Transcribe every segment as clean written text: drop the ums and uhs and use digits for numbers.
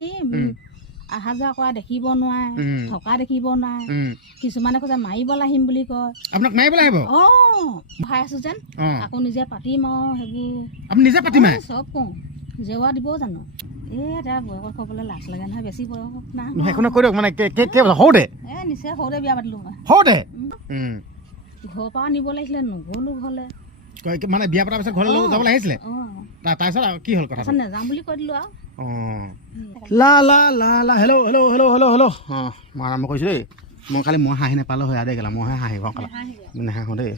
অহা যোৱা কৰা দেখিব নোৱাৰে, থকা দেখিব নোৱাৰে, কিছুমানে কৈছে মাৰিবলৈ আহিম বুলি কয়। আপোনাক মাৰিবলৈ আহিব? খাই আছো যেন আকৌ নিজে পাতিম আৰু সেইবোৰ আপুনি নিজে পাতিম চব কওঁ। জেওৰা দিবও জানো। এতিয়া বয়সত ক'বলৈ লাজ লাগে নহয়, বেছি বয়স নাই সেইখনে কৈ দিয়ক। মানে সৰুতে নিচে সৰুতে বিয়া পাতিলো মই। সৰুতে ঘৰৰ পৰা নিব লাগিছিলে, নগলো ঘৰলে। মানে বিয়া পতাৰ পিছত ঘৰলৈ যাবলৈ আহিছিলে? তাৰপিছত কি হ'ল কথা? নেযাম বুলি কৈ দিলো আৰু। লা লা লা লা hello' hello' hello' hello' hello' মই আৰম্ভ কৰিছোঁ দেই। মই খালি মই হাঁহি নাপালোঁ হয় দেই গেলা, মইহে হাঁহিব কালা নাহাঁহো দেই।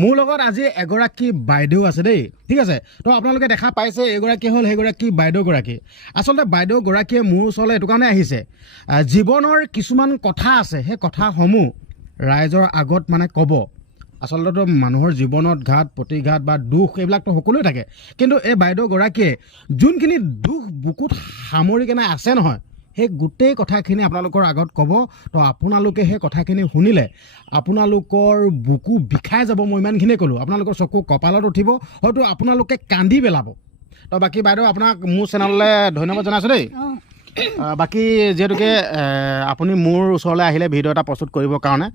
মোৰ লগত আজি এগৰাকী বাইদেউ আছে দেই, ঠিক আছে। তো আপোনালোকে দেখা পাইছে এগৰাকী হ'ল সেইগৰাকী বাইদেউগৰাকী। আচলতে বাইদেউগৰাকীয়ে মোৰ ওচৰলৈ এইটো কাৰণে আহিছে, জীৱনৰ কিছুমান কথা আছে, সেই কথাসমূহ ৰাইজৰ আগত মানে ক'ব। আচলতে মানুহৰ জীৱনত ঘাত প্ৰতিঘাত বা দুখ এইবিলাকতো সকলোৱে থাকে, কিন্তু এই বাইদেউগৰাকীয়ে যোনখিনি দুখ বুকুত সামৰি কেনে আছে নহয়, সেই গোটেই কথাখিনি আপোনালোকৰ আগত ক'ব। তো আপোনালোকে সেই কথাখিনি শুনিলে আপোনালোকৰ বুকু বিষাই যাব। মই ইমানখিনিয়ে ক'লোঁ। আপোনালোকৰ চকু কপালত উঠিব, হয়তো আপোনালোকে কান্দি পেলাব। তো বাকী বাইদেউ আপোনাক মোৰ চেনেললৈ ধন্যবাদ জনাইছোঁ দেই। বাকী যিহেতুকে আপুনি মোৰ ওচৰলৈ আহিলে ভিডিঅ' এটা প্ৰস্তুত কৰিবৰ কাৰণে,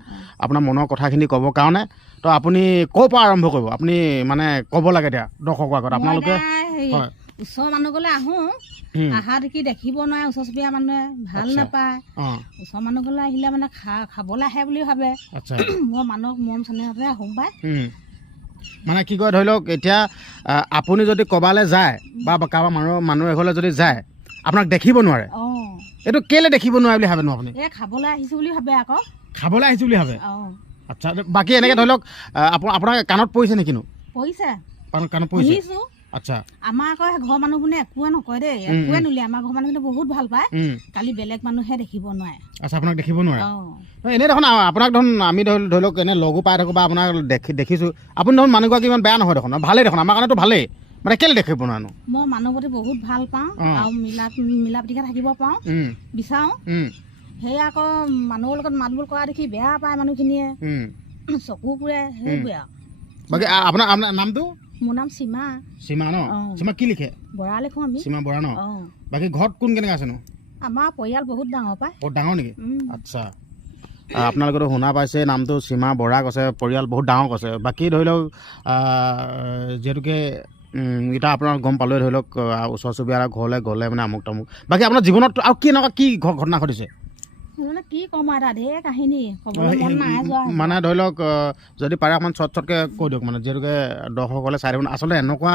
আপোনাৰ মনৰ কথাখিনি ক'বৰ কাৰণে, তো আপুনি ক'ৰ পৰা আৰম্ভ কৰিব? আপুনি মানে ক'ব লাগে এতিয়া দৰ্শকৰ আগত। আপোনালোকে ওচৰৰ মানুহ গ'লে আহোঁ, আহা দেখি দেখিব নোৱাৰে, ওচৰ চুবুৰীয়া মানুহে ভাল নাপায়। ওচৰৰ মানুহ গ'লে আহিলে মানে খাবলৈ আহে বুলি ভাবে। মই মানুহক মৰম চেনেহতে আহোঁ পাই। মানে কি কয়, ধৰি লওক এতিয়া আপুনি যদি ক'বালৈ যায় বা কাৰোবাৰ মানুহ এঘৰলৈ যদি যায়, আপোনাক দেখিব নোৱাৰে। এইটো কেলে দেখিব নোৱাৰে বুলি ভাবেনো আপুনি? খাবলৈ আহিছোঁ বুলি ভাবে আকৌ। খাবলৈ আহিছোঁ বুলি ভাবে? আচ্ছা। বাকী এনেকৈ ধৰি লওক আপোনাৰ কাণত পৰিছে নেকিনো? পৰিছে, কাণত পৰিছে। আচ্ছা। আমাৰ আকৌ ঘৰৰ মানুহবোৰে একোৱে নকয় দেই, একোৱে নুলিয়াই। আমাৰ ঘৰৰ মানুহখিনি বহুত ভাল পায়। কালি বেলেগ মানুহে দেখিব নোৱাৰে। আচ্ছা, আপোনাক দেখিব নোৱাৰে? এনেই দেখোন আপোনাক দেখোন আমি ধৰি লওক এনে লগো পাই থাকোঁ বা আপোনাক দেখিছোঁ, আপুনি দেখোন মানুহগৰাকী ইমান বেয়া নহয় দেখোন, ভালেই দেখোন। আমাৰ কাৰণেতো ভালেই, মানে কেলে দেখিব নোৱাৰো? মই মানুহৰ প্ৰতি বহুত ভাল পাওঁ আৰু মিলা প্ৰীতিকে থাকিব পাওঁ বিচাৰোঁ। সেয়া আকৌ মানুহৰ লগত মাত বোল কৰা দেখি বেয়া পায় মানুহখিনিয়ে, চকু পুৰে, সেইবোৰে আৰু। বাকী আপোনাৰ নামটো? মোৰ নাম সীমা। সীমা ন? সীমা কি লিখে? বৰা লিখোঁ আমি। সীমা বৰা ন? বাকী ঘৰত কোন কেনেকৈ আছেনো? আমাৰ পৰিয়াল বহুত ডাঙৰ পায়। বহুত ডাঙৰ নেকি? আচ্ছা। আপোনালোকেতো শুনা পাইছে নামটো সীমা বৰা কৈছে, পৰিয়াল বহুত ডাঙৰ কৈছে। বাকী ধৰি লওক যিহেতুকে এতিয়া আপোনাৰ গম পালোৱে, ধৰি লওক ওচৰ চুবুৰীয়া ঘৰলৈ গ'লে মানে আমুক তামুক। বাকী আপোনাৰ জীৱনত আৰু কি এনেকুৱা কি ঘটনা ঘটিছে? মানে কি ক'ম আৰু এটা ঢেৰ কাহিনী, ক'বলৈ মন নাই যোৱা। মানে ধৰি লওক যদি পাৰে অকণমান চটকৈ কৈ দিয়ক, মানে যিহেতুকে দৰ্শকসকলে চাই থাকোঁ। আচলতে এনেকুৱা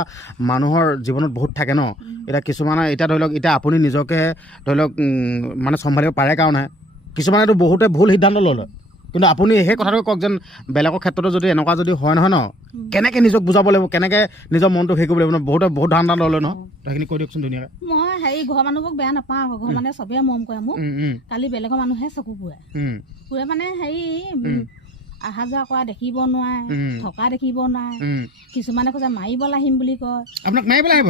মানুহৰ জীৱনত বহুত থাকে ন। এতিয়া কিছুমানে এতিয়া ধৰি লওক এতিয়া আপুনি নিজকে ধৰি লওক মানে চম্ভালিব পাৰে কাৰণে, কিছুমানেতো বহুতে ভুল সিদ্ধান্ত ল'লে, কিন্তু আপুনি সেই কথাটো কওক যেন বেলেগৰ ক্ষেত্ৰতো যদি এনেকুৱা যদি হয় নহয় ন, কেনেকৈ নিজক বুজাব লাগিব, কেনেকৈ নিজৰ মনটো হেৰি কৰিব লাগিব? বহুতে বহুত ধাৰণা ল'লে ন, সেইখিনি কৈ দিয়কচোন ধুনীয়াকৈ। মই ঘৰৰ মানুহবোৰক বেয়া নাপাওঁ, ঘৰৰ মানুহে চবেই মৰম কৰে মোক। কালি বেলেগৰ মানুহে চকু পুৰে মানে অহা যোৱা কৰা দেখিব নোৱাৰে, থকা দেখিব নোৱাৰে, কিছুমানে কৈছে মাৰিবলৈ আহিম বুলি কয়। আপোনাক মাৰিবলৈ আহিব?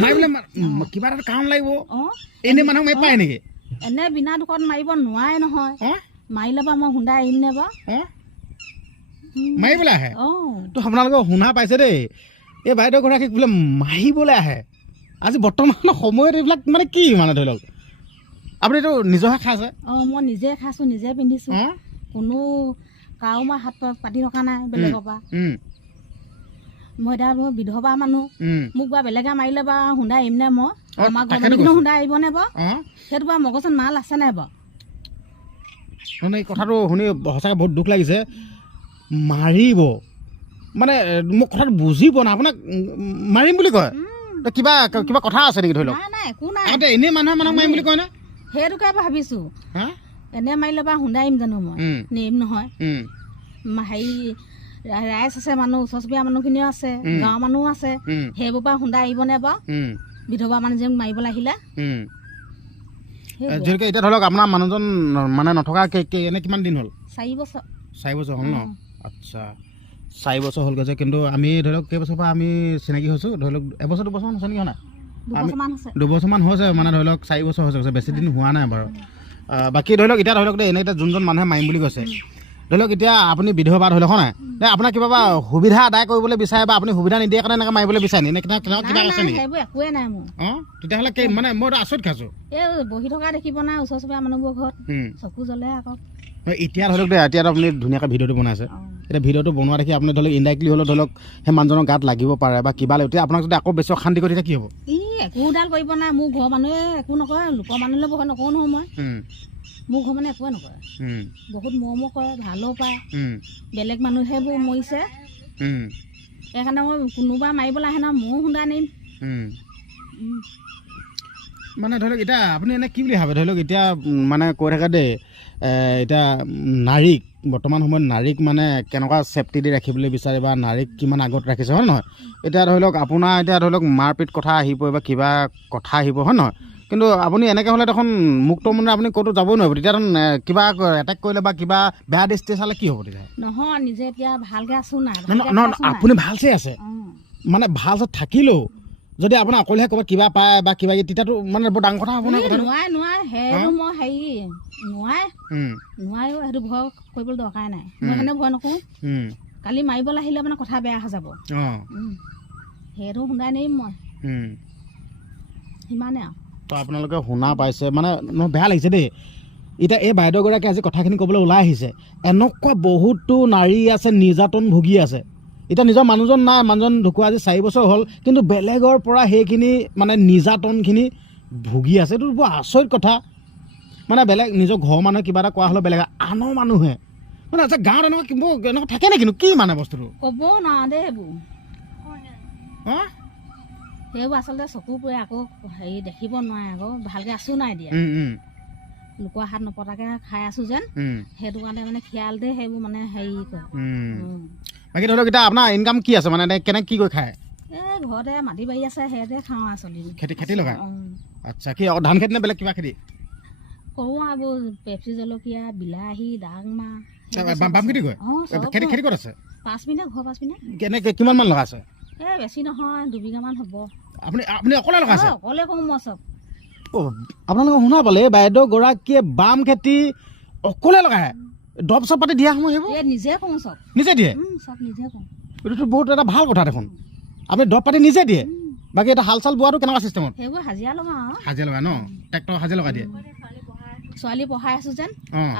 মাৰিবলৈ কিবা এটা কাৰণ লাগিব? এনেই মানুহক মাৰি পায় নেকি? এনে বিনা দুখত মাৰিব নোৱাৰে নহয়। মাৰিলে বা মই খুন্দাই আহিম নে বা? মাৰিবলৈ আহে? তো আপোনালোকে শুনা পাইছে দেই, এই বাইদেউগৰাকীক বোলে মাৰিবলৈ আহে। আজি বৰ্তমান সময়ত এইবিলাক মানে কি, মানে ধৰি লওক আপুনিতো নিজৰহে খাইছে? মই নিজে খাইছোঁ, নিজে পিন্ধিছোঁ, কোনো কাৰো মই হাত পাতি থকা নাই বেলেগৰ পৰা। মই এতিয়া বিধৱা মানুহ, মোক বা বেলেগে মাৰিলে বা খুন্দাই আহিম নে মই? আমাৰ ঘৰৰ মানুহখিনিও খুন্দাই আহিবনে বাৰু? সেইটো বাৰু মগজত মাল আছে নাই বাৰু? মানে এই কথাটো শুনি সঁচাকৈ বহুত দুখ লাগিছে। মাৰিব মানে মোক কথাটো বুজি পোৱা নাই। আপোনাক মাৰিম বুলি কয়? কিবা কিবা কথা আছে নেকি? ধৰি লওক একো নাই, এনেই মানুহে মানুহক মাৰিম বুলি কয় ন? সেইটোকে ভাবিছোঁ। এনে মাৰিলে বা খুন্দাই আহিম জানো মই? নিম নহয়। হেৰি ৰাইজ আছে, মানুহ ওচৰ চুবুৰীয়া মানুহখিনিও আছে, গাঁৱৰ মানুহো আছে, সেইবোৰ পৰা খুন্দাই আহিবনে বাৰু বিধৱা মানুহজনীক মাৰিবলৈ আহিলে? যিহেতুকে এতিয়া ধৰি লওক আপোনাৰ মানুহজন মানে নথকা এনে কিমান দিন হ'ল? 4 বছৰ। 4 বছৰ হ'ল ন? আচ্ছা, 4 বছৰ হ'ল গৈছে। কিন্তু আমি ধৰি লওক কেইবছৰৰ পৰা আমি চিনাকি হৈছোঁ? ধৰি লওক এবছৰ 2 বছৰমান হৈছে নেকি? হয় নাই? 2 বছৰমান হৈছে, মানে ধৰি লওক 4 বছৰ হৈছে, বেছি দিন হোৱা নাই বাৰু। বাকী ধৰি লওক এতিয়া ধৰি লওক এনেকৈ যোনজন মানুহে মাৰিম বুলি কৈছে, ধৰি লওক এতিয়া আপুনি বিধৱা ধৰি লওক হয় নাই আপোনাৰ কিবা সুবিধা আদায় কৰিবলৈ বিচাৰে বা আপুনি সুবিধা নিদিয়ে কাৰণে এনেকৈ মাৰিবলৈ বিচাৰে নে কিবা আছে নেকি সেইবোৰ একোৱে নাই মোৰ তেতিয়াহ'লে মানে মই আচৰিত খাইছোঁ এই বহি থকা দেখিব নাই ওচৰ চুবুৰীয়া মানুহবোৰ ঘৰত চকু জ্বলে আকৌ এতিয়া ধৰি লওক দেই এতিয়াতো আপুনি ধুনীয়াকৈ ভিডিঅ'টো বনাইছে এতিয়া ভিডিঅ'টো বনোৱা দেখি আপুনি ধৰি লওক ইনডাইৰেক্টলি হ'লেও ধৰি লওক সেই মানুহজনৰ গাত লাগিব পাৰে বা কিবা এতিয়া আপোনাক যদি আকৌ বেছি অশান্তি কৰি তেতিয়া কি হ'ব একোডাল কৰিব নাই মোৰ ঘৰৰ মানুহে একো নকৰে লোকৰ মানুহলৈ বহুত নকওঁ নহয় মই মোৰ ঘৰ মানে একোৱে নকৰে বহুত মৰমো কৰে ভালো পায় বেলেগ মানুহেবোৰ মৰিছে সেইকাৰণে মই কোনোবা মাৰিবলৈ আহে নহয় ময়ো খুন্দা নিম মানে ধৰি লওক এতিয়া আপুনি এনে কি বুলি ভাবে ধৰি লওক এতিয়া মানে কৈ থাকে দেই এতিয়া নাৰীক বৰ্তমান সময়ত নাৰীক মানে কেনেকুৱা ছেফটি দি ৰাখিবলৈ বিচাৰে বা নাৰীক কিমান আগত ৰাখিছে হয় নহয় এতিয়া ধৰি লওক আপোনাৰ এতিয়া ধৰি লওক মাৰপিট কথা আহিব বা কিবা কথা আহিব হয় নহয় কিন্তু আপুনি এনেকৈ হ'লে দেখোন মুক্ত মনে আপুনি ক'তো যাবই নোৱাৰিব তেতিয়া দেখোন কিবা এটেক কৰিলে বা কিবা বেয়া দৃষ্টি চালে কি হ'ব তেতিয়া নহয় নিজে এতিয়া ভালকৈ আছোঁ নাই আপুনি ভালছে আছে মানে ভাল থাকিলেও যদি আপোনাৰ অকলেহে ক'ৰবাত কিবা পায় বা কিবা তেতিয়াতো মানে বৰ ডাঙৰ কথা হ'ব নহয় নোৱাৰে সেইটো মই হেৰি নোৱাৰে সেইটো ভয় কৰিবলৈ দৰকাৰ নাই মই সেইকাৰণে ভয় নকৰোঁ কালি মাৰিবলৈ আহিলে মানে কথা বেয়া হৈ যাব সেইটো শুনাই নিম মই সিমানে আৰু তো আপোনালোকে শুনা পাইছে মানে বেয়া লাগিছে দেই এতিয়া এই বাইদেউগৰাকী আজি কথাখিনি ক'বলৈ ওলাই আহিছে এনেকুৱা বহুতো নাৰী আছে নিৰ্যাতন ভুগি আছে এতিয়া নিজৰ মানুহজন নাই মানুহজন ঢুকুৱা আজি 4 বছৰ হ'ল কিন্তু বেলেগৰ পৰা সেইখিনি মানে নিৰ্যাতনখিনি ভুগি আছে এইটো বৰ আচৰিত কথা মানে বেলেগ নিজৰ ঘৰৰ মানুহে কিবা এটা কোৱা হ'লে বেলেগ আনৰ মানুহে মানে আচ্ছা গাঁৱত এনেকুৱা থাকে নে কিন্তু কি মানে বস্তুটো ক'ব নোৱাৰো দেই সেইবোৰ আচলতে চকু পৰে আকৌ হেৰি দেখিব নোৱাৰে আকৌ ভালকৈ আছোঁ নাই দিয়া লোকৰ হাত নপতাকৈ খাই আছোঁ যেন সেইটো কাৰণে মানে খিয়ালতে সেইবোৰ মানে হেৰি কৰে বাকী ধৰি লওক এতিয়া আপোনাৰ ইনকাম কি আছে মানে কেনেকৈ কি কৰি খায় এই ঘৰতে মাটি বাৰী আছে সেইয়াতে খাওঁ আচলতে খেতি লগায় আচ্ছা কি ধান খেতি নে বেলেগ কিবা খেতি কৰোঁ আৰু পেপচি জলকীয়া বিলাহী ডাংমা বাম খেতি কৰে খেতি ক'ত আছে 5 মিনিট ঘৰ 5 মিনিট কেনেকৈ কিমান মান লগাইছে এই বেছি নহয় 2 বিঘামান হ'ব আপুনি অকলে লগাইছে অকলে কৰোঁ মই চব আপোনালোকে শুনা পালে বাইদেউগৰাকীয়ে বাম খেতি অকলে লগায় দৰৱ চব পাতি দিয়া সময় সেইবোৰ নিজে কৰোঁ চব নিজে দিয়ে চব নিজে কৰোঁ এইটোতো বহুত এটা ভাল কথা দেখোন আপুনি দৰৱ পাতি নিজে দিয়ে বাকী এটা হাল চাল বোৱাটো কেনেকুৱা চিষ্টেমত সেইবোৰ হাজিৰা লগাওঁ হাজিৰা লগাই ন ট্ৰেক্টৰ হাজিৰা লগাই দিয়ে ছোৱালী পঢ়াই আছোঁ যেন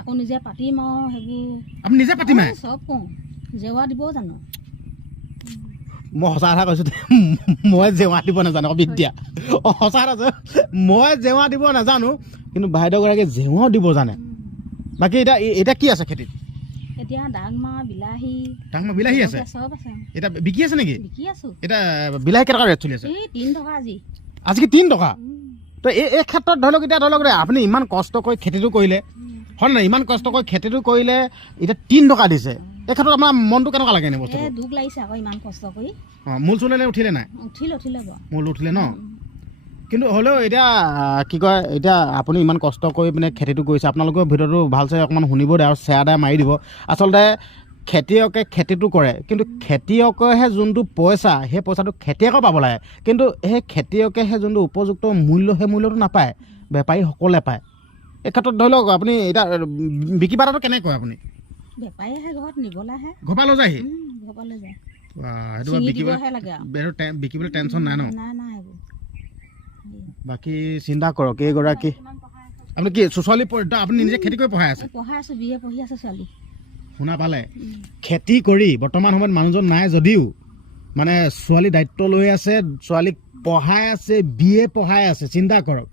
আকৌ নিজে পাতিম আৰু সেইবোৰ আপুনি নিজে পাতিম চব কৰোঁ জেওৰা দিবও জানো মই সঁচা কথা কৈছোঁ মই জেওৰা দিব নাজানো বিদ্যা সঁচা কথা মই জেওৰা দিব নাজানো কিন্তু বাইদেউগৰাকীয়ে জেওৰাও দিব জানে বাকী এতিয়া কি আছে খেতিত এতিয়া ডাংমা বিলাহী আছে চব আছে এতিয়া বিকি আছে নেকি বিকি আছোঁ এতিয়া বিলাহী কেইটকা ৰেট চলি আছে 3 টকা আজি কি 3 টকা তো এই ক্ষেত্ৰত ধৰি লওক এতিয়া ধৰি লওক আপুনি ইমান কষ্ট কৰি খেতিটো কৰিলে হয় নাই ইমান কষ্ট কৰি খেতিটো কৰিলে এতিয়া 3 টকা দিছে এই ক্ষেত্ৰত আপোনাৰ মনটো কেনেকুৱা লাগে এনে বস্তুটো দুখ লাগিছে আকৌ ইমান কষ্ট কৰি মূল চুললৈ উঠিলে নাই উঠিলে মূল উঠিলে ন কিন্তু হ'লেও এতিয়া কি কয় এতিয়া আপুনি ইমান কষ্ট কৰি মানে খেতিটো কৰিছে আপোনালোকৰ ভিডিঅ'টো ভালছে অকণমান শুনিব দে আৰু শ্বেয়াৰ দাই মাৰি দিব আচলতে খেতিয়কে খেতিটো কৰে কিন্তু খেতিয়কেহে যোনটো পইচা সেই পইচাটো খেতিয়কে পাব লাগে কিন্তু সেই খেতিয়কেহে যোনটো উপযুক্ত মূল্য সেই মূল্যটো নাপায় বেপাৰীসকলে পায় এই ক্ষেত্ৰত ধৰি লওক আপুনি এতিয়া বিক্ৰী বাটাটো কেনেকৈ কৰে আপুনি বেপাৰী আহে ঘৰত নিবলৈ আহে ঘৰ পৰা লৈ যায়হি ঘৰ পৰা লৈ যায় বিকিবলৈ টেনশ্যন নাই ন নাই বাকী চিন্তা কৰক এইগৰাকী আপুনি কি ছোৱালী আপুনি নিজে খেতি কৰি পঢ়াই আছে BA পঢ়ি আছে ছোৱালী শুনা পালে খেতি কৰি বৰ্তমান সময়ত মানুহজন নাই যদিও মানে ছোৱালী দায়িত্ব লৈ আছে ছোৱালীক পঢ়াই আছে BA পঢ়াই আছে চিন্তা কৰক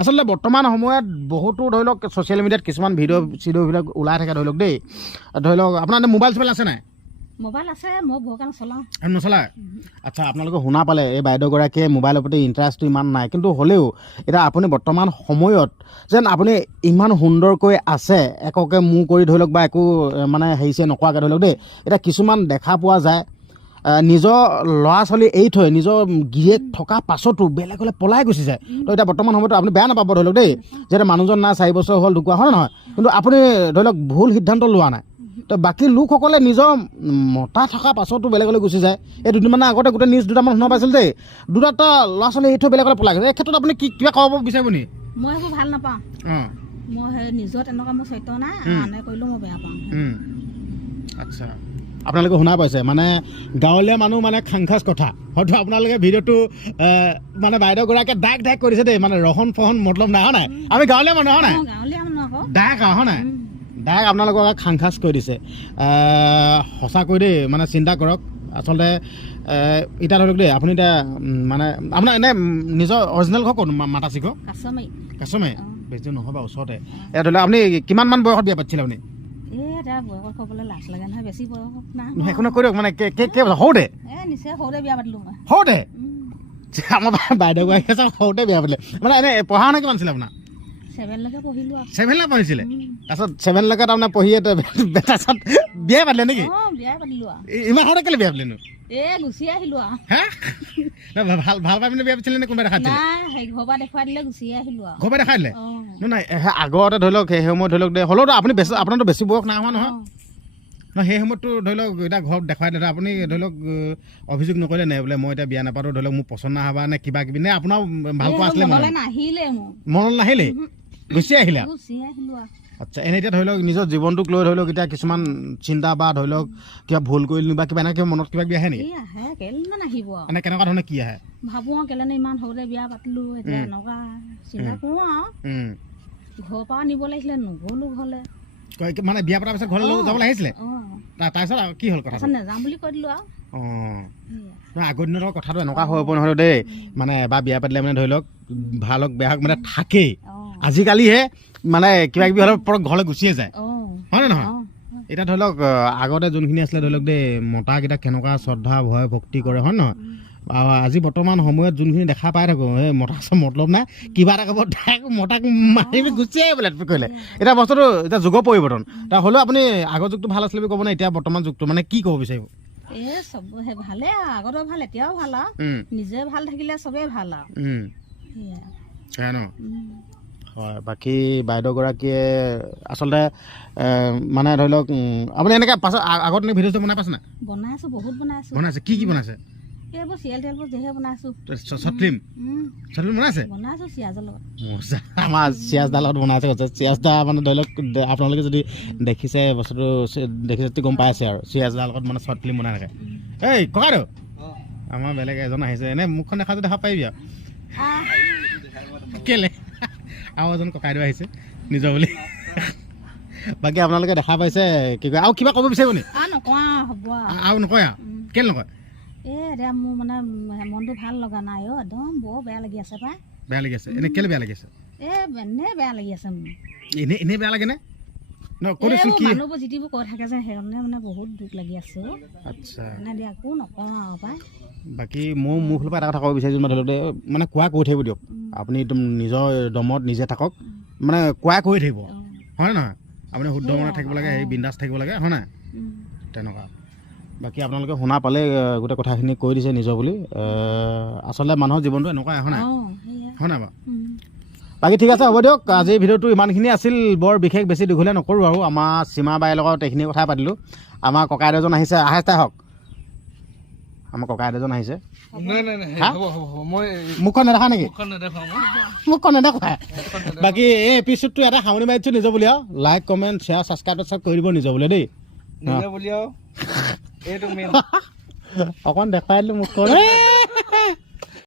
আচলতে বৰ্তমান সময়ত বহুতো ধৰি লওক ছ'চিয়েল মিডিয়াত কিছুমান ভিডিঅ'বিলাক ওলাই থাকে ধৰি লওক দেই ধৰি লওক আপোনাৰ মোবাইল চোবাইল আছে নাই মোবাইল আছে মই ভোৰ কাৰণে চলাওঁ নচলায় আচ্ছা আপোনালোকে শুনা পালে এই বাইদেউগৰাকীয়ে মোবাইলৰ প্ৰতি ইণ্টাৰেষ্টটো ইমান নাই কিন্তু হ'লেও এতিয়া আপুনি বৰ্তমান সময়ত যেন আপুনি ইমান সুন্দৰকৈ আছে এককে মূৰ কৰি ধৰি লওক বা একো মানে হেৰিছে নকৰাকৈ ধৰি লওক দেই এতিয়া কিছুমান দেখা পোৱা যায় নিজৰ ল'ৰা ছোৱালী এৰি থৈ নিজৰ গিৰিয়েক থকা পাছতো বেলেগলৈ পলাই গুচি যায় তো এতিয়া বৰ্তমান সময়তো আপুনি বেয়া নাপাব ধৰি লওক দেই যিহেতু মানুহজন নাই 4 বছৰ হ'ল ঢুকুৱা হয় নহয় কিন্তু আপুনি ধৰি লওক ভুল সিদ্ধান্ত লোৱা নাই তো বাকী লোকসকলে নিজৰ মতা থকা পাছতো বেলেগলৈ গুচি যায় এই দুদিনমানৰ আগতে গোটেই নিউজ দুটামান শুনা পাইছিল দেই দুটা ল'ৰা ছোৱালী এৰি থৈ বেলেগলৈ পলাই গৈছে এই ক্ষেত্ৰত আপুনি কিবা ক'ব বিচাৰিব নি মই একো ভাল নাপাওঁ মই সেই নিজৰ তেনেকুৱা মোৰ চৰিত্ৰ নাই আনে কৰিলেও মই বেয়া পাওঁ আচ্ছা আপোনালোকে শুনা পাইছে মানে গাঁৱলীয়া মানুহ মানে খাংখাচ কথা হয়তো আপোনালোকে ভিডিঅ'টো মানে বাইদেউগৰাকীয়ে ডাক ডাক কৰিছে দেই মানে ৰহন ফহন মতলব নাই হয় নাই আমি গাঁৱলীয়া মানুহ হয় নাই গাঁৱলীয়া মানুহ আকৌ ডাক হয় নাই ডাক আপোনালোকক খাংখাচ কৰি দিছে সঁচাকৈ দেই মানে চিন্তা কৰক আচলতে এতিয়া ধৰক দেই আপুনি এতিয়া মানে আপোনাৰ এনে নিজৰ অৰিজিনেল ঘৰ ক'ত মাতাচি ঘৰ কাছমাৰী বেছি নহ'বা ওচৰতে এতিয়া ধৰি লওক আপুনি কিমানমান বয়সত বিয়া পাতিছিলে আপুনি বয়সত ক'বলৈ লাজ লাগে নহয় বেছি বয়স নাই সেইখনক কৈ দিয়ক মানে সৰুতে নিশ্চয় সৰুতে বিয়া পাতিলোঁ মই সৰুতে আমাৰ বাইদেউগৰাকীয়ে চব সৰুতে বিয়া পাতিলে মানে এনে পঢ়া শুনা কিমান আছিলে আপোনাৰ 7লৈকে পঢ়িলোঁ আৰু 7লৈকে পঢ়িছিলে তাৰপিছত 7লৈকে তাৰমানে পঢ়ি তাৰপিছত বিয়াই পাতিলে নেকি বিয়াই পাতিলোঁ আৰু ইমান সৰুতে কেলৈ বিয়া পাতিলেনো গুচি আহিলোঁ আৰু হে ভাল পাই পিনে বিয়া পাতিছিলে নে কোনোবাই দেখাই দিলে নাই ঘৰৰ পৰা দেখুৱাই দিলে গুচি আহিলোঁ আৰু ঘৰৰ পৰা দেখাই দিলে নাই আগতে ধৰি লওক সেই সময়ত ধৰি লওক দে হ'লেওতো আপুনি বেছি আপোনাৰতো বেছি বয়স নাই হোৱা নহয় সেই সময়ততো ধৰি লওক এতিয়া ঘৰত দেখুৱাই দিলে আপুনি ধৰি লওক অভিযোগ নকৰিলে নে বোলে মই এতিয়া বিয়া নাপাতো ধৰি লওক মোৰ পচন্দ নাহাবা নে কিবা কিবি নে আপোনাৰ ভাল পোৱা আছিলে মনত নাহিলে গুচি আহিলে আচ্ছা এনে এতিয়া ধৰি লওক নিজৰ জীৱনটোক লৈ ধৰি লওক এতিয়া কিছুমান চিন্তা বা ধৰি লওক কিবা ভুল কৰিলোঁ বা কিবা এনেকৈ মনত কিবা কিবি আহে নেকি এনে কেনেকুৱা ধৰণে কি আহে ভাবোঁ আৰু কেলেনো ইমান সৰুতে বিয়া পাতিলোঁ এতিয়া এনেকুৱা চিন্তা কৰোঁ আৰু ঘৰৰ পৰা নিব লাগিছিলে নগ'লোঁ ঘৰলৈ মানে বিয়া পতাৰ পিছত ঘৰলৈ যাবলৈ আহিছিলে তাৰপিছত কি হ'ল কথা নেযাম বুলি কৈ দিলোঁ আৰু আগৰ দিনৰ কথাটো এনেকুৱা হৈ পৰিব নহ'লে দেই মানে এবাৰ বিয়া পাতিলে মানে ধৰি লওক ভাল হওক বেয়া হওক মানে থাকেই আজিকালিহে মানে কিবা কিবি হ'লে পৰক ঘৰলৈ গুচিয়ে যায় হয় নে নহয় এতিয়া ধৰি লওক আগতে যোনখিনি আছিলে ধৰি লওক দেই মতাকেইটা কেনেকুৱা শ্ৰদ্ধা ভয় ভক্তি কৰে হয় নহয় আজি বৰ্তমান সময়ত যোনখিনি দেখা পাই থাকোঁ এই মতা মতলব নাই কিবা এটা ক'ব মতাক মাৰি গুচি আহে বোলে কৰিলে এতিয়া বস্তুটো এতিয়া যুগৰ পৰিৱৰ্তন তাৰ হ'লেও আপুনি আগৰ যুগটো ভাল আছিলে বুলি ক'ব নে এতিয়া বৰ্তমান যুগটো মানে কি ক'ব বিচাৰিব চব ভালে আৰু আগতো ভাল এতিয়াও ভাল আৰু নিজে ভাল থাকিলে চবেই ভাল আৰু হয় বাকী বাইদেউগৰাকীয়ে আচলতে মানে ধৰি লওক আপুনি এনেকৈ পাছত আগত ভিডিঅ'টো বনাই পাইছে নাই বনাইছোঁ বহুত বনাইছে কি বনাইছে এইবোৰ চিৰিয়েল টিয়েলবোৰ যিহে বনাইছোঁ শ্বৰ্ট ফিল্ম বনাইছে চিৰাজৰ লগত আমাৰ চিৰাজদাৰ লগত বনাইছে কৈছে চিৰাজদা মানে ধৰি লওক আপোনালোকে যদি দেখিছে বস্তুটো দেখিছে গম পাই আছে আৰু চিৰাজদাৰ লগত মানে শ্বৰ্ট ফিল্ম বনাই থাকে এই ককাইদেউ আমাৰ বেলেগ এজন আহিছে এনেই মুখখন দেখাটো দেখা পাৰিবি আৰু কেলে আৰু এজন ককাইদেউ আহিছে নিজৰ বুলি বাকী আপোনালোকে দেখা পাইছে কি কয় আৰু কিবা ক'ব বিচাৰিব নি আৰু নকয় আৰু কেলে নকয় এতিয়া মোৰ মানে মনটো ভাল লগা নাই একদম বৰ বেয়া লাগি আছে পাই বেয়া লাগি আছে এনে কেলে বেয়া লাগি আছে এনেই বেয়া লাগি আছে মোৰ এনেই বেয়া লাগে নে মানুহবোৰ যিবোৰ কৈ থাকে যে সেইকাৰণে মানে বহুত দুখ লাগি আছে আচ্ছা একো নকওঁ আৰু পাই বাকী মোৰ ফালৰ পৰা এটা কথা ক'ব বিচাৰিছোঁ ধৰি লওক মানে কোৱা কৈ থাকিব দিয়ক আপুনি একদম নিজৰ দমত নিজে থাকক মানে কোৱা কৈ থাকিব হয় নহয় আপুনি শুদ্ধ মনত থাকিব লাগে সেই বিন্দাছ থাকিব লাগে হয় নাই তেনেকুৱা বাকী আপোনালোকে শুনা পালে গোটেই কথাখিনি কৈ দিছে নিজৰ বুলি আচলতে মানুহৰ জীৱনটো এনেকুৱাই হয় নাই বাৰু বাকী ঠিক আছে হ'ব দিয়ক আজি ভিডিঅ'টো ইমানখিনি আছিল বৰ বিশেষ বেছি দীঘলীয়া নকৰোঁ আৰু আমাৰ সীমা বাইৰ লগত এইখিনি কথা পাতিলোঁ আমাৰ ককাইদেউজন আহিছে তাই হওক আমাৰ ককাইদেউজন আহিছে মুখখন নেদেখা নেকি মুখখন নেদেখুৱাই বাকী এই এপিচোডটো এটা সামৰণি মাৰিছোঁ নিজৰ বুলি আৰু লাইক কমেণ্ট শ্বেয়াৰ ছাবস্ক্ৰাইব কৰি দিব নিজৰ বুলি দেই অকণ দেখুৱাই দিলোঁ মুখখন